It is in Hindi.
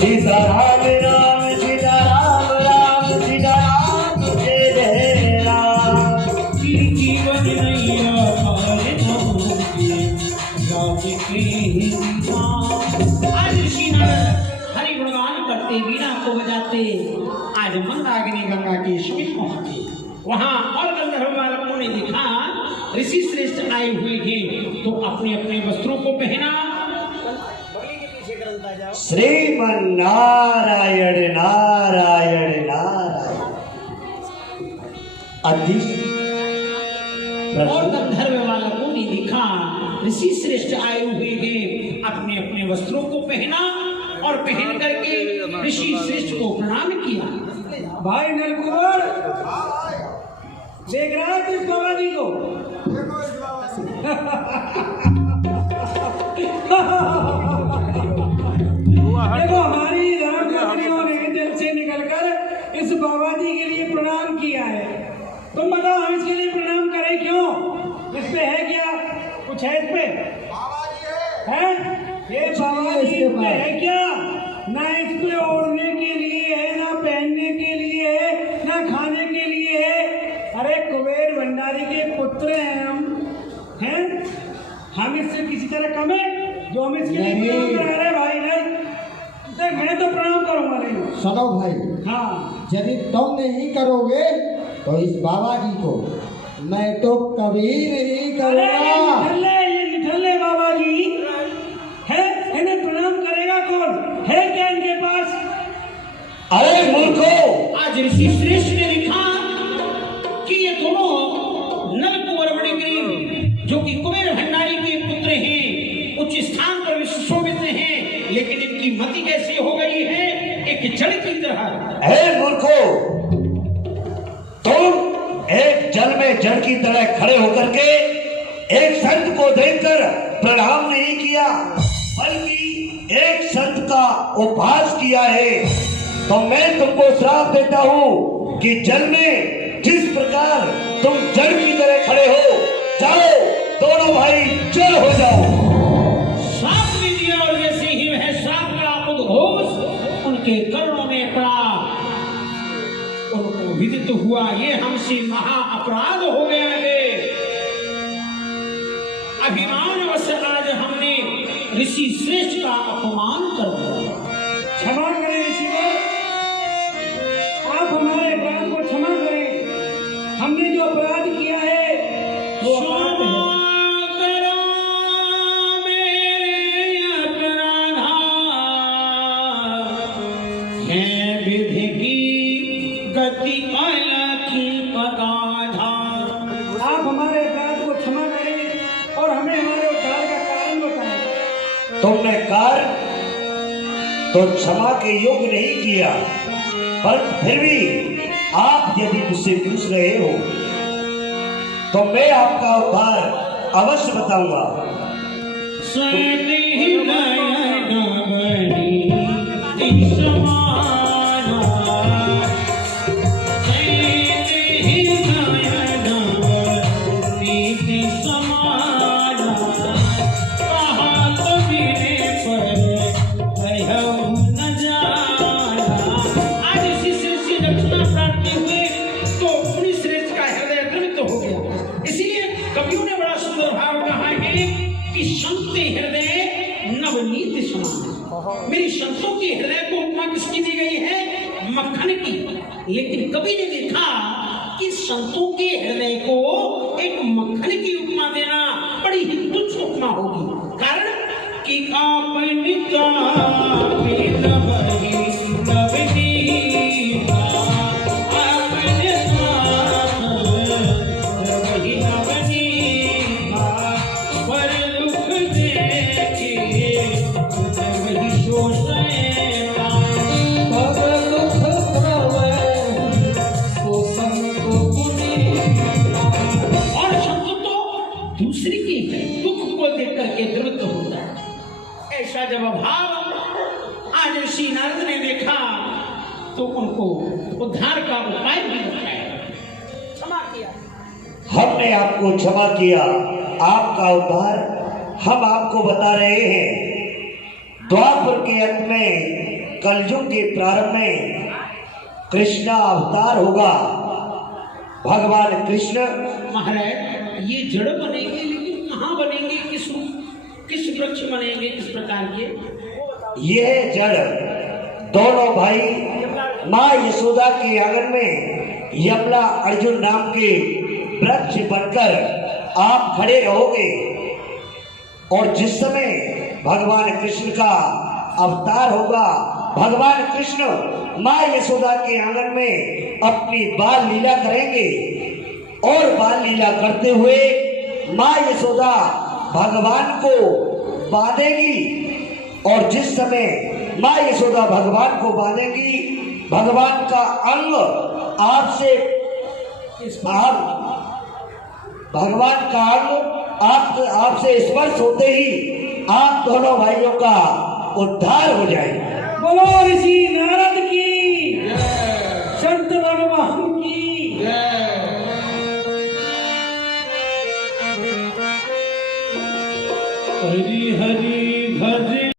सीता राम राम सीता राम राम सीता राम जय जय राम। जीवन नैया पार न होगी राम की आज ऋषि नारद हरि गुणगान करते वीणा को बजाते आज मंदाकिनी गंगा के शिविर पहुंचे। वहां और गंधर्व बालकों ने देखा ऋषि श्रेष्ठ आए हुए हैं तो अपने अपने वस्त्रों को पहना। श्रीमन नारायण नारायण नारायण। और गंधर्व बालकों ने देखा ऋषि श्रेष्ठ आए हुए हैं अपने अपने वस्त्रों को पहना और पहन करके ऋषि श्रेष्ठ को प्रणाम किया। भाई नलकुमार देख रहा है इस बाबा जी को? देखो हमारी धर्मपत्नियों ने दिल से निकलकर इस बाबा जी के लिए प्रणाम किया है। तुम बताओ हम इसके लिए प्रणाम करें क्यों? इस पे है क्या कुछ? है इस पे है? ये बाबा जी इस पे है क्या? ना इस पे ओढ़ने के लिए है, ना पहनने के लिए है, ना खाने के लिए है। अरे कुबेर भंडारी के पुत्र हैं हम इससे किसी तरह कम है जो हम इसके लिए प्रणाम करा रहे? भाई नहीं देख, मैं तो प्रणाम करूंगा नहीं। सुनो भाई, हाँ यदि तुम नहीं करोगे तो इस बाबा जी को मैं तो कभी नहीं करूंगा। ये निठल्ले बाबा जी है, इन्हें प्रणाम करेगा कौन? है क्या इनके पास? अरे मूर्खो, आज ऋषि श्रेष्ठ ने लिखा कि ये दोनों नल कुंवर मणिग्रीव जो कि कुबेर भंडारी के पुत्र हैं, उच्च स्थान पर विश्वशोभित हैं, लेकिन इनकी मति कैसी हो गई है? एक जड़ की तरह। हे मूर्खो, तुम एक जल में जड़ की तरह खड़े होकर के एक संत को देखकर प्रणाम नहीं किया, बल्कि एक संत का उपहास किया है। तो मैं तुमको श्राप देता हूं कि जल में जिस प्रकार तुम जड़ की तरह खड़े हो, जाओ दोनों भाई जल हो जाओ। श्राप भी दिया और जैसे ही वह श्राप का उद्घोष उनके कर्णों में पड़ा, उनको विदित हुआ ये हमसे महा अपराध हो गया है। अभिमानवश आज हमने ऋषि श्रेष्ठ का अपमान कर दिया। क्षमा करें ऋषिवर, आप हमारे अपराध को क्षमा करें। हमने जो अपराध किया है वो अपराध है। विधि की गति की पदाधार। आप हमारे अपराध को क्षमा करें और हमें हमारे उद्धार का कारण बताएं। तुमने कार्य तो क्षमा के योग्य नहीं किया, पर फिर भी आप यदि मुझसे पूछ रहे हो तो मैं आपका उद्धार अवश्य बताऊंगा। मेरी संतों के हृदय को उपमा किसकी दी गई है? मक्खन की। लेकिन कभी ने देखा कि संतों के हृदय को एक मक्खन की उपमा देना बड़ी ही तुच्छ उपमा होगी। कारण कि जब भाव आज ऋषि नारद ने देखा तो उनको उद्धार का उपाय भी बताया, क्षमा किया। हमने आपको क्षमा किया, आपका उद्धार हम आपको बता रहे हैं। द्वापर के अंत में कलयुग के प्रारंभ में कृष्णा अवतार होगा। भगवान कृष्ण महाराज ये जड़ बनेंगे, लेकिन कहाँ बनेंगे, किस वृक्ष बनेंगे, किस प्रकार के? यह जड़ दोनों भाई माँ यशोदा के आंगन में यमला अर्जुन नाम के वृक्ष बनकर आप खड़े रहोगे। और जिस समय भगवान कृष्ण का अवतार होगा, भगवान कृष्ण माँ यशोदा के आंगन में अपनी बाल लीला करेंगे और बाल लीला करते हुए माँ यशोदा भगवान को बांधेगी। और जिस समय माँ यशोदा भगवान को बांधेगी, भगवान का अंग आपसे भगवान का अंग आपसे स्पर्श होते ही आप दोनों भाइयों का उद्धार हो जाएगा। बोलो ऋषि नारद की, संत भगवान की। हरि हरि भज